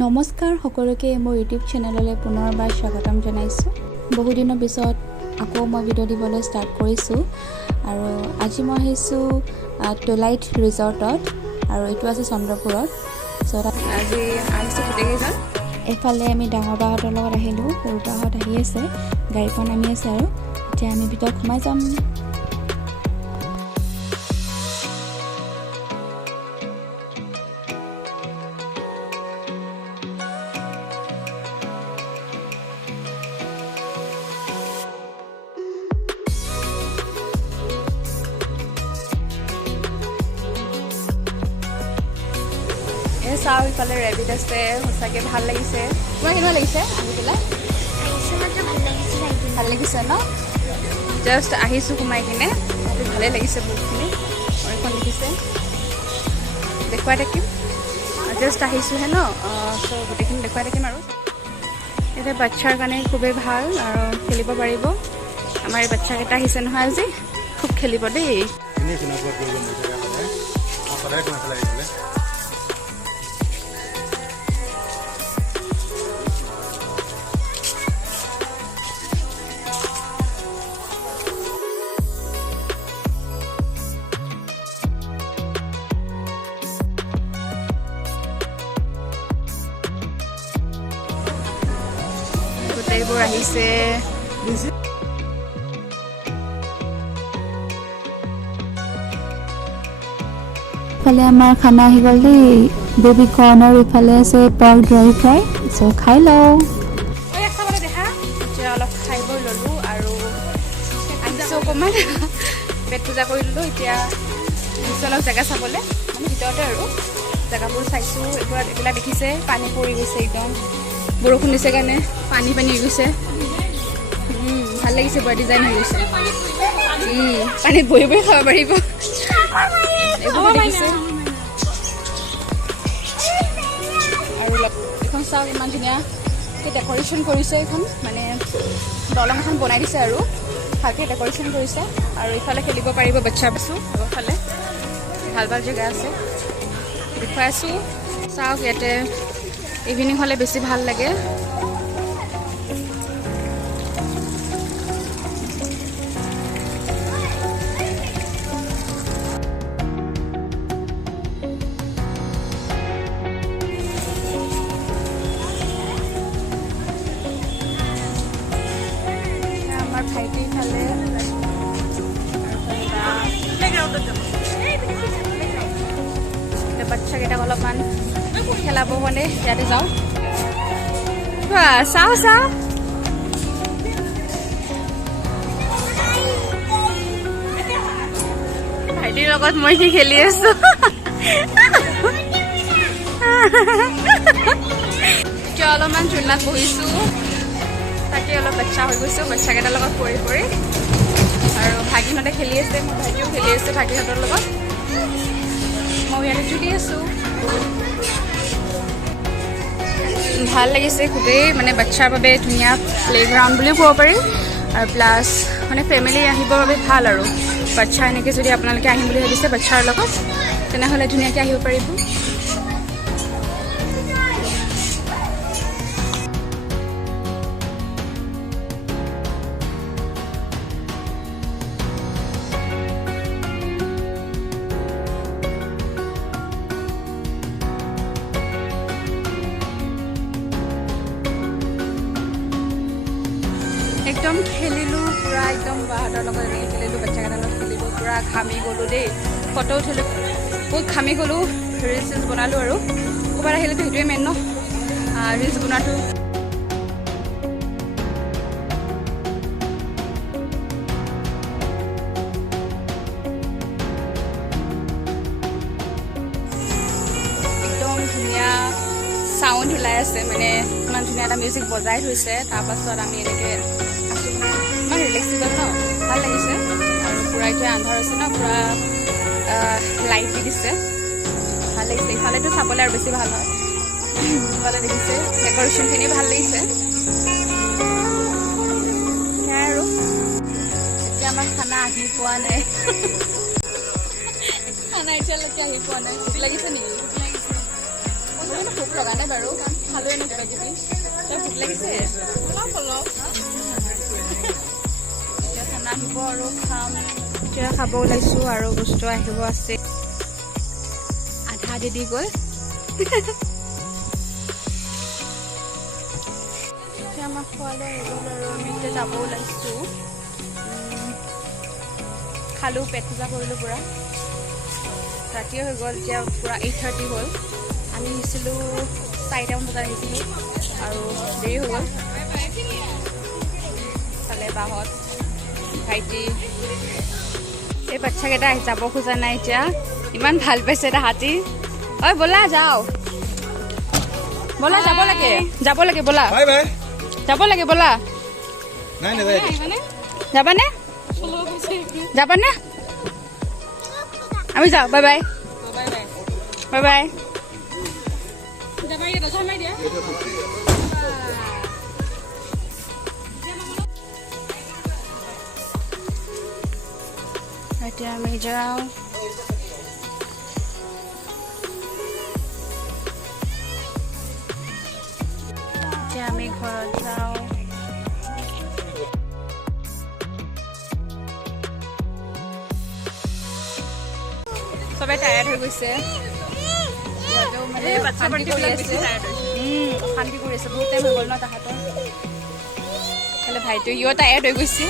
নমস্কাৰ সকলোকে মোৰ ইউটিউব চেনেললৈ পুনৰবাৰ স্বাগতম জনাইছোঁ। বহু দিনৰ পিছত আকৌ মই ভিডিঅ' দিবলৈ ষ্টাৰ্ট কৰিছোঁ আৰু আজি মই আহিছোঁ টুইলাইট ৰিজৰ্টত আৰু এইটো আছে চন্দ্ৰপুৰত। চ' আজি আহিছোঁ গোটেইকেইজন। এইফালে আমি ডাঙৰ বাহঁতৰ লগত আহিলোঁ, সৰু বাহঁত আহি আছে, গাড়ীখন নামি আছে আৰু এতিয়া আমি ভিতৰত সোমাই যাম। চাওঁ ইফালে ৰেবিট আছে, সঁচাকৈ ভাল লাগিছে। তোমাৰ কেনেকুৱা লাগিছে আহি পেলাই? ভাল লাগিছে ন? জাষ্ট আহিছোঁ সোমাই কিনে, ভালেই লাগিছে বহুতখিনি। এইখন দেখিছে, দেখুৱাই থাকিম। জাষ্ট আহিছোঁহে ন, চ' গোটেইখিনি দেখুৱাই থাকিম আৰু। এতিয়া বাচ্ছাৰ কাৰণে খুবেই ভাল আৰু খেলিব পাৰিব। আমাৰ এই বাচ্ছাকেইটা আহিছে নহয় আজি, খুব খেলিব দেই। গোটেইবোৰ আহিছে। ইফালে আমাৰ খানা আহি গ'ল দেই, বেবি কৰ্ণ আৰু ইফালে আছে পৰ্ক ড্ৰাই ফ্ৰাই। চ' খাই লওঁ। এতিয়া অলপ খাই বৈ ল'লোঁ আৰু আহিছোঁ অকণমান পেট পূজা কৰি ল'লোঁ। এতিয়া আহিছোঁ অলপ জেগা চাবলৈ, মানে ভিতৰতে আৰু জেগাবোৰ চাইছোঁ। এইবিলাক দেখিছে, পানী পৰি গৈছে, একদম বৰষুণ দিছে কাৰণে পানী হৈ গৈছে। ভাল লাগিছে, বৰ ডিজাইন হৈ গৈছে। পানীত বহি বহি খাব পাৰিব। এইবোৰ দেখিছে আৰু এইখন চাওক, ইমান ধুনীয়াকৈ ডেক'ৰেশ্যন কৰিছে। এইখন মানে দলং এখন বনাই দিছে আৰু ভালকৈ ডেক'ৰেশ্যন কৰিছে। আৰু ইফালে খেলিব পাৰিব বাচ্ছা বাছো, আগৰফালে ভাল ভাল জেগা আছে, দেখুৱাই আছোঁ। চাওক, ইয়াতে ইভিনিং হ'লে বেছি ভাল লাগে। আমাৰ ভাইটি ফালে বাচ্ছাকেইটাক অলপমান খেলাব মানে ইয়াতে যাওঁ। চাওঁ চাওঁ, ভাইটিৰ লগত মই কি খেলি আছো। এতিয়া অলপমান ঝুলনাত বহিছোঁ, তাকে অলপ বাচ্ছা হৈ গৈছোঁ, বাচ্ছাকেইটাৰ লগত পৰি পৰি। আৰু ভাগিহঁতে খেলি আছে, মোৰ ভাইটিও খেলি আছে ভাগিহঁতৰ লগত। মই ইয়াতে ঝুলি আছোঁ। ভাল লাগিছে খুবেই, মানে বাচ্ছাৰ বাবে ধুনীয়া প্লে'গ্ৰাউণ্ড বুলিও ক'ব পাৰি। আৰু প্লাছ মানে ফেমিলি আহিবৰ বাবে ভাল আৰু। বাচ্ছা এনেকৈ যদি আপোনালোকে আহিম বুলি ভাবিছে বাচ্ছাৰ লগত, তেনেহ'লে ধুনীয়াকৈ আহিব পাৰিব। একদম খেলিলোঁ পূৰা, একদম বাহঁতৰ লগত এনেকৈ খেলিলোঁ, বাচ্ছাকেইটাৰ লগত খেলিলোঁ, পূৰা ঘামি গ'লোঁ দেই। ফটো উঠিলোঁ, বহুত ঘামি গ'লোঁ। ৰিলচ বনালোঁ আৰু ক'ৰবাত আহিলেতো সেইটোৱে মেইন ন, ৰিলচ বনোৱাটো। একদম ধুনীয়া চাউণ্ড ওলাই আছে, মানে ইমান ধুনীয়া এটা মিউজিক বজাই থৈছে। তাৰপাছত আমি এনেকৈ আছোঁ, ইমান ৰিলেক্সেবল ন, ভাল লাগিছে। আৰু পূৰা এতিয়া আন্ধাৰ হৈছে ন, পূৰা লাইট দি দিছে, ভাল লাগিছে। ইফালেতো চাবলৈ আৰু বেছি ভাল হয়। ইফালে দেখিছে ডেক'ৰেশ্যনখিনি ভাল লাগিছে। সেয়াই আৰু এতিয়া আমাৰ খানা আহি পোৱা নাই। খানা এতিয়ালৈকে আহি পোৱা নাই। ভোক লাগিছে নেকি? ভোক লগা নাই বাৰু। খালোৱে ন কিবা কিবি ভোক লাগিছে এতিয়া খানা আহিব আৰু খাম এতিয়া খাব ওলাইছোঁ আৰু বস্তু আহিব আছে আধা দি গ'ল এতিয়া আমাক খোৱালৈ হৈ গ'ল আৰু আমি এতিয়া যাব ওলাইছোঁ খালোঁ পেট পূজা কৰিলোঁ পূৰা ৰাতিও হৈ গ'ল এতিয়া পূৰা 8:30 হ'ল আমি আহিছিলোঁ 4টামান বজাত আহিছিলোঁ আৰু দেৰি হৈ গ'ল ফালে বাহঁত ভাইটি এই বাচ্চাকেইটা যাব খোজা নাই এতিয়া ইমান ভাল পাইছে তাহাঁতি ঐ ব'লা যাওঁ ব'লা যাব লাগে ব'লা যাব লাগে ব'লা যাবানে যাবানে আমি যাওঁ বাই বাই বাই বাই এতিয়া আমি যাওঁ এতিয়া আমি ঘৰত যাওঁ সবাই টায়াৰ্ড হৈ গৈছে অশান্তি কৰি আছে বহুত টাইম হৈ গ'ল ন তাহাঁতৰ ভাইটিও ইও টায়াৰ্ড হৈ গৈছে